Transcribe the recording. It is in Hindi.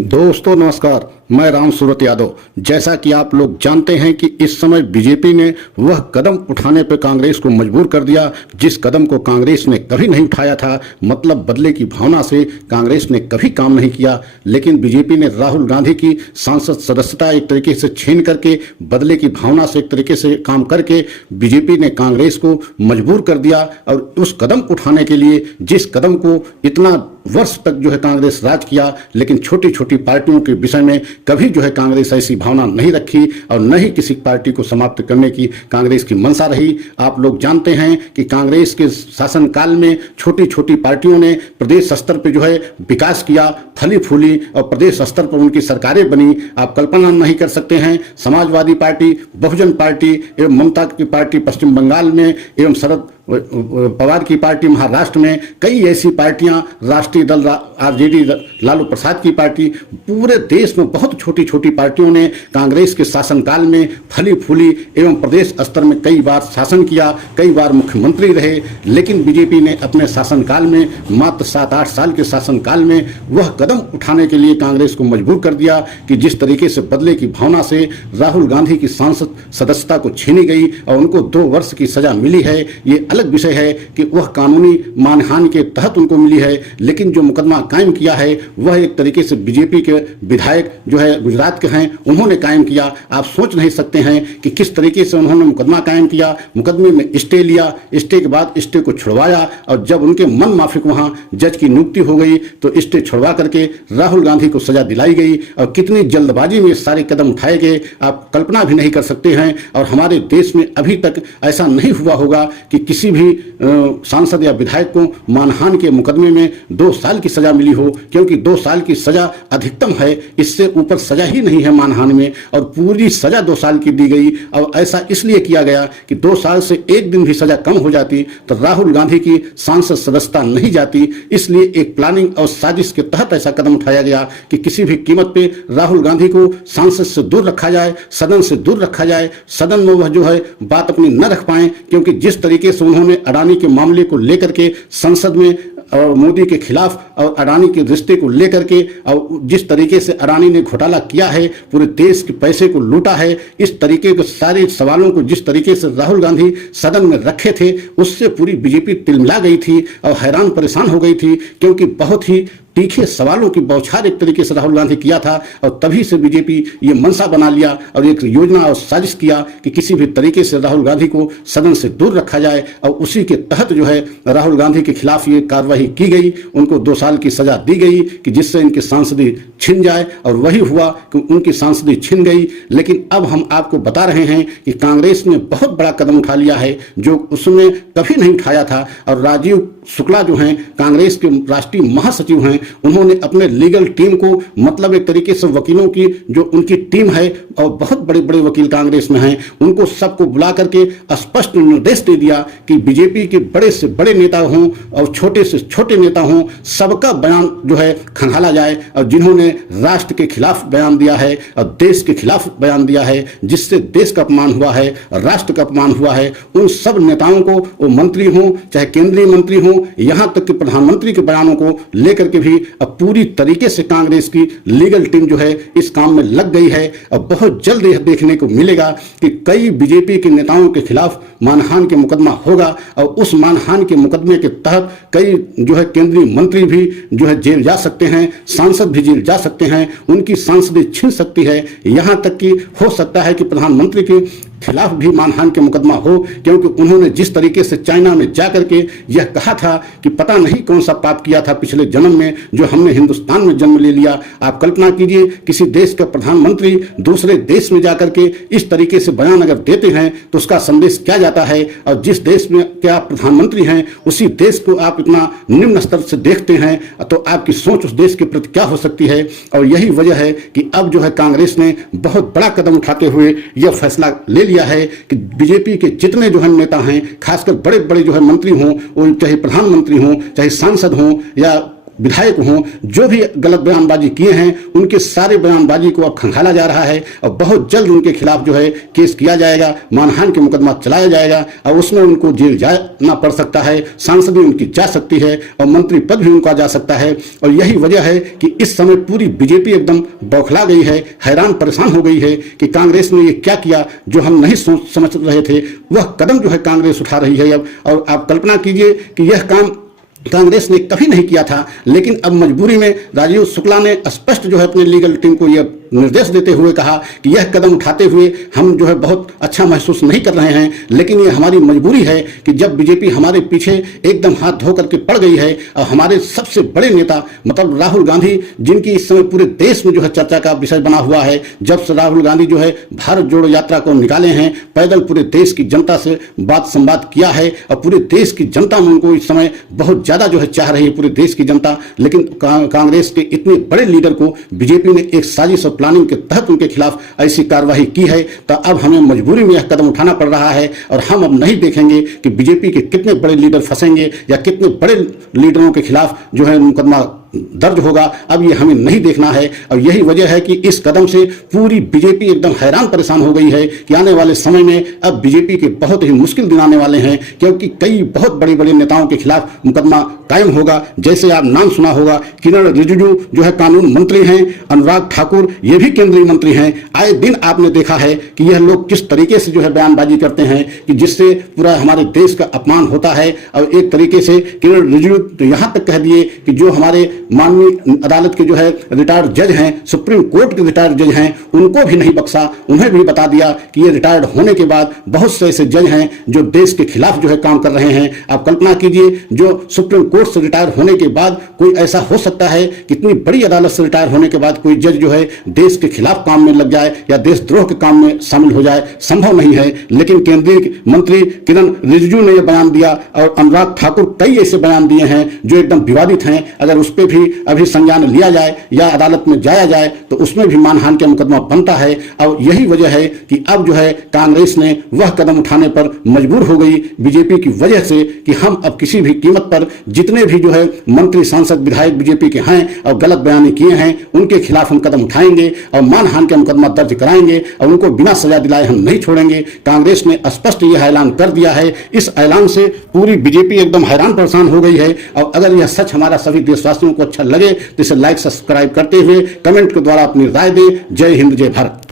दोस्तों नमस्कार, मैं राम सूरत यादव। जैसा कि आप लोग जानते हैं कि इस समय बीजेपी ने वह कदम उठाने पर कांग्रेस को मजबूर कर दिया जिस कदम को कांग्रेस ने कभी नहीं उठाया था। मतलब बदले की भावना से कांग्रेस ने कभी काम नहीं किया, लेकिन बीजेपी ने राहुल गांधी की सांसद सदस्यता एक तरीके से छीन करके बदले की भावना से एक तरीके से काम करके बीजेपी ने कांग्रेस को मजबूर कर दिया। और उस कदम उठाने के लिए जिस कदम को इतना वर्ष तक जो है कांग्रेस राज किया, लेकिन छोटी छोटी पार्टियों के विषय में कभी जो है कांग्रेस ऐसी भावना नहीं रखी और न ही किसी पार्टी को समाप्त करने की कांग्रेस की मंशा रही। आप लोग जानते हैं कि कांग्रेस के शासनकाल में छोटी छोटी पार्टियों ने प्रदेश स्तर पर जो है विकास किया, फली फूली और प्रदेश स्तर पर उनकी सरकारें बनी। आप कल्पना नहीं कर सकते हैं, समाजवादी पार्टी, बहुजन पार्टी एवं ममता की पार्टी पश्चिम बंगाल में एवं शरद पवार की पार्टी महाराष्ट्र में, कई ऐसी पार्टियां, राष्ट्रीय दल आरजेडी लालू प्रसाद की पार्टी, पूरे देश में बहुत छोटी छोटी पार्टियों ने कांग्रेस के शासनकाल में फली फूली एवं प्रदेश स्तर में कई बार शासन किया, कई बार मुख्यमंत्री रहे। लेकिन बीजेपी ने अपने शासनकाल में, मात्र 7-8 साल के शासनकाल में, वह कदम उठाने के लिए कांग्रेस को मजबूर कर दिया कि जिस तरीके से बदले की भावना से राहुल गांधी की सांसद सदस्यता को छीनी गई और उनको 2 वर्ष की सजा मिली है। ये अलग विषय है कि वह कानूनी मानहानि के तहत उनको मिली है, लेकिन जो मुकदमा कायम किया है वह एक तरीके से बीजेपी के विधायक जो है गुजरात के हैं उन्होंने कायम किया। आप सोच नहीं सकते हैं कि किस तरीके से उन्होंने मुकदमा कायम किया। मुकदमे में स्टे लिया, स्टे के बाद स्टे को छुड़वाया और जब उनके मन माफिक वहां जज की नियुक्ति हो गई तो स्टे छुड़वा करके राहुल गांधी को सजा दिलाई गई। और कितनी जल्दबाजी में सारे कदम उठाए गए आप कल्पना भी नहीं कर सकते हैं। और हमारे देश में अभी तक ऐसा नहीं हुआ होगा कि किसी भी सांसद या विधायक को मानहानि के मुकदमे में 2 साल की सजा मिली हो, क्योंकि 2 साल की सजा अधिकतम है, इससे ऊपर सजा ही नहीं है मानहानि में, और पूरी सजा 2 साल की दी गई। और ऐसा इसलिए किया गया कि 2 साल से 1 दिन भी सजा कम हो जाती तो राहुल गांधी की सांसद सदस्यता नहीं जाती। इसलिए एक प्लानिंग और साजिश के तहत ऐसा कदम उठाया गया कि किसी भी कीमत पे राहुल गांधी को सांसद से दूर रखा जाए, सदन से दूर रखा जाए, सदन में वह जो है बात अपनी न रख पाए। क्योंकि जिस तरीके से उन्होंने अडानी के मामले को लेकर के संसद में और मोदी के खिलाफ और अडानी के रिश्ते को लेकर के और जिस तरीके से अडानी ने घोटाला किया है, पूरे देश के पैसे को लूटा है, इस तरीके के सारे सवालों को जिस तरीके से राहुल गांधी सदन में रखे थे उससे पूरी बीजेपी तिलमिला गई थी और हैरान परेशान हो गई थी। क्योंकि बहुत ही तीखे सवालों की बौछार एक तरीके से राहुल गांधी किया था और तभी से बीजेपी ये मनसा बना लिया और एक योजना और साजिश किया कि किसी भी तरीके से राहुल गांधी को सदन से दूर रखा जाए। और उसी के तहत जो है राहुल गांधी के खिलाफ ये कार्रवाई की गई, उनको 2 साल की सजा दी गई कि जिससे इनकी सांसदी छिन जाए। और वही हुआ कि उनकी सांसदी छिन गई। लेकिन अब हम आपको बता रहे हैं कि कांग्रेस ने बहुत बड़ा कदम उठा लिया है जो उसने कभी नहीं उठाया था। और राजीव शुक्ला जो हैं कांग्रेस के राष्ट्रीय महासचिव हैं, उन्होंने अपने लीगल टीम को, मतलब एक तरीके से वकीलों की जो उनकी टीम है और बहुत बड़े बड़े वकील कांग्रेस में हैं, उनको सबको बुला करके स्पष्ट निर्देश दे दिया कि बीजेपी के बड़े से बड़े नेता हों और छोटे से छोटे नेता हों, सबका बयान जो है खंगाला जाए। और जिन्होंने राष्ट्र के खिलाफ बयान दिया है और देश के खिलाफ बयान दिया है, जिससे देश का अपमान हुआ है, राष्ट्र का अपमान हुआ है, उन सब नेताओं को, वो मंत्री हों चाहे केंद्रीय मंत्री हों, यहां तक कि प्रधानमंत्री के बयानों को लेकर के भी अब पूरी तरीके से कांग्रेस की लीगल टीम जो है इस काम में लग गई है। अब बहुत जल्द यह देखने को मिलेगा कि कई बीजेपी के नेताओं के खिलाफ मानहानि के मुकदमा होगा और उस मानहानि के मुकदमे के तहत कई जो है केंद्रीय मंत्री भी जो है जेल जा सकते हैं, सांसद भी जेल जा सकते हैं, उनकी सांसदी छिन सकती है। यहां तक कि हो सकता है कि प्रधानमंत्री के खिलाफ भी मानहानि के मुकदमा हो, क्योंकि उन्होंने जिस तरीके से चाइना में जाकर के यह कहा था कि पता नहीं कौन सा पाप किया था पिछले जन्म में जो हमने हिंदुस्तान में जन्म ले लिया। आप कल्पना कीजिए, किसी देश का प्रधानमंत्री दूसरे देश में जाकर के इस तरीके से बयान अगर देते हैं तो उसका संदेश क्या जाता है। और जिस देश में के आप प्रधानमंत्री हैं उसी देश को आप इतना निम्न स्तर से देखते हैं तो आपकी सोच उस देश के प्रति क्या हो सकती है। और यही वजह है कि अब जो है कांग्रेस ने बहुत बड़ा कदम उठाते हुए यह फैसला ले लिया है कि बीजेपी के जितने जो है नेता हैं, खासकर बड़े बड़े जो है मंत्री हों, वो चाहे प्रधानमंत्री हों, चाहे सांसद हों या विधायक हों, जो भी गलत बयानबाजी किए हैं उनके सारे बयानबाजी को अब खंगाला जा रहा है और बहुत जल्द उनके खिलाफ जो है केस किया जाएगा, मानहानि के मुकदमा चलाया जाएगा और उसमें उनको जेल जाना पड़ सकता है, सांसदी उनकी जा सकती है और मंत्री पद भी उनका जा सकता है। और यही वजह है कि इस समय पूरी बीजेपी एकदम बौखला गई है, हैरान परेशान हो गई है कि कांग्रेस ने ये क्या किया जो हम नहीं सोच समझ रहे थे, वह कदम जो है कांग्रेस उठा रही है अब। और आप कल्पना कीजिए कि यह काम कांग्रेस ने कभी नहीं किया था, लेकिन अब मजबूरी में राजीव शुक्ला ने स्पष्ट जो है अपने लीगल टीम को यह निर्देश देते हुए कहा कि यह कदम उठाते हुए हम जो है बहुत अच्छा महसूस नहीं कर रहे हैं, लेकिन ये हमारी मजबूरी है कि जब बीजेपी हमारे पीछे एकदम हाथ धो करके पड़ गई है और हमारे सबसे बड़े नेता मतलब राहुल गांधी, जिनकी इस समय पूरे देश में जो है चर्चा का विषय बना हुआ है, जब से राहुल गांधी जो है भारत जोड़ो यात्रा को निकाले हैं, पैदल पूरे देश की जनता से बात संवाद किया है और पूरे देश की जनता में उनको इस समय बहुत ज्यादा जो है चाह रही है, पूरे देश की जनता। लेकिन कांग्रेस के इतने बड़े लीडर को बीजेपी ने एक साजिश और प्लानिंग के तहत उनके खिलाफ ऐसी कार्रवाई की है, तो अब हमें मजबूरी में यह कदम उठाना पड़ रहा है और हम अब नहीं देखेंगे कि बीजेपी के कितने बड़े लीडर फंसेंगे या कितने बड़े लीडरों के खिलाफ जो है मुकदमा दर्ज होगा। अब ये हमें नहीं देखना है और यही वजह है कि इस कदम से पूरी बीजेपी एकदम हैरान परेशान हो गई है कि आने वाले समय में अब बीजेपी के बहुत ही मुश्किल दिन आने वाले हैं, क्योंकि कई बहुत बड़े बड़े नेताओं के खिलाफ मुकदमा कायम होगा। जैसे आप नाम सुना होगा, किरण रिजिजू जो है कानून मंत्री हैं, अनुराग ठाकुर ये भी केंद्रीय मंत्री हैं। आए दिन आपने देखा है कि यह लोग किस तरीके से जो है बयानबाजी करते हैं कि जिससे पूरा हमारे देश का अपमान होता है। और एक तरीके से किरण रिजिजू तो यहाँ तक कह दिए कि जो हमारे माननीय अदालत के जो है रिटायर्ड जज हैं, सुप्रीम कोर्ट के रिटायर्ड जज हैं, उनको भी नहीं बख्शा, उन्हें भी बता दिया कि ये रिटायर्ड होने के बाद बहुत से ऐसे जज हैं जो देश के खिलाफ जो है काम कर रहे हैं। आप कल्पना कीजिए, जो सुप्रीम कोर्ट से रिटायर होने के बाद कोई ऐसा हो सकता है कि इतनी बड़ी अदालत से रिटायर होने के बाद कोई जज जो है देश के खिलाफ काम में लग जाए या देशद्रोह के काम में शामिल हो जाए, संभव नहीं है। लेकिन केंद्रीय मंत्री किरण रिजिजू ने यह बयान दिया और अनुराग ठाकुर कई ऐसे बयान दिए हैं जो एकदम विवादित हैं। अगर उस पर भी अभी संज्ञान लिया जाए या अदालत में जाया जाए तो उसमें भी मानहानि का मुकदमा बनता है। और यही वजह है कि अब जो है कांग्रेस ने वह कदम उठाने पर मजबूर हो गई बीजेपी की वजह से कि हम अब किसी भी कीमत पर जितने भी जो है मंत्री सांसद विधायक बीजेपी के हैं और गलत बयानी किए हैं उनके खिलाफ हम कदम उठाएंगे और मानहानि का मुकदमा दर्ज कराएंगे और उनको बिना सजा दिलाए हम नहीं छोड़ेंगे। कांग्रेस ने स्पष्ट यह ऐलान कर दिया है। इस ऐलान से पूरी बीजेपी एकदम हैरान परेशान हो गई है। और अगर यह सच हमारा सभी देशवासियों को अच्छा लगे तो इसे लाइक सब्सक्राइब करते हुए कमेंट के द्वारा अपनी राय दें। जय हिंद, जय भारत।